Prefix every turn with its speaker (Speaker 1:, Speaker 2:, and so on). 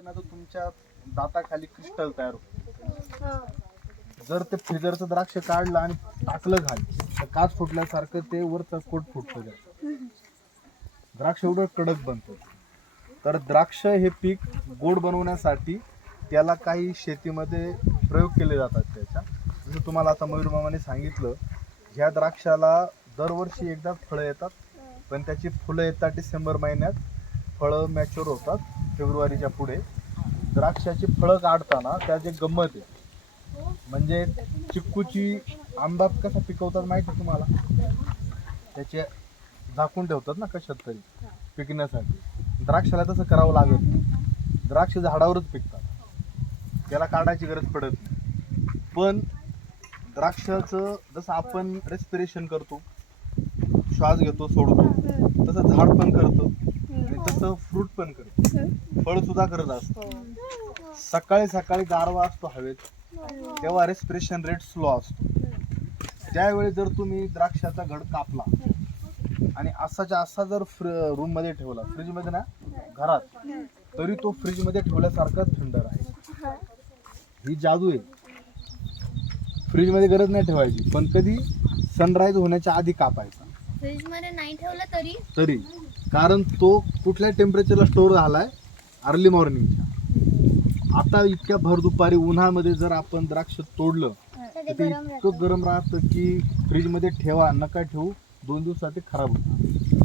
Speaker 1: ना तर तुमच्या दाताखाली क्रिस्टल तयार होतं. जर ते फ्रीजरचं द्राक्ष काढलं आणि टाकलं खाली तर काच फुटल्यासारखं ते वरचं कोट फुटतं त्याचं. द्राक्ष एवढं कडक बनतं. तर द्राक्ष हे पीक गोड बनवण्यासाठी त्याला काही शेतीमध्ये प्रयोग केले जातात त्याच्या. जसं तुम्हाला आता मयूर मामाने सांगितलं ह्या द्राक्षाला दरवर्षी एकदा फळं येतात पण त्याची फुलं येतात डिसेंबर महिन्यात. फळं मॅच्युअर होतात फेब्रुवारीच्या पुढे. द्राक्षाची फळं काढताना त्या जे गंमत आहे. म्हणजे चिक्कूची आंबा कसा पिकवतात माहिती आहे तुम्हाला? त्याचे झाकून ठेवतात ना कशात तरी पिकण्यासाठी. द्राक्षाला तसं करावं लागत नाही. द्राक्ष झाडावरच पिकतात. त्याला काढायची गरज पडत नाही. पण द्राक्षाचं जसं आपण रेस्पिरेशन करतो श्वास घेतो सोडतो तसं झाड पण करतं. तसं फ्रूट पण करतं. फळ सुद्धा करत असतं. सकाळी सकाळी गारवा असतो हवेत तेव्हा रेस्पिरेशन रेट स्लो असतो. त्यावेळी जर तुम्ही द्राक्षाचा घड कापला आणि असाच्या असा जर रूममध्ये ठेवला फ्रीजमध्ये ना घरात तरी तो फ्रीजमध्ये ठेवल्यासारखा थंड राहील. ही जादू आहे. फ्रीजमध्ये गरज नाही ठेवायची पण कधी सनराईज होण्याच्या आधी कापायचा.
Speaker 2: फ्रीजमध्ये नाही ठेवलं तरी?
Speaker 1: तरी. कारण तो कुठल्या टेम्परेचरला स्टोर झालाय अर्ली मॉर्निंगच्या आता इतक्या भर दुपारी उन्हामध्ये जर आपण द्राक्ष तोडलं तर ते इतकं गरम राहतं की फ्रीजमध्ये ठेवा नका ठेवू दोन दिवसात ते खराब होतं.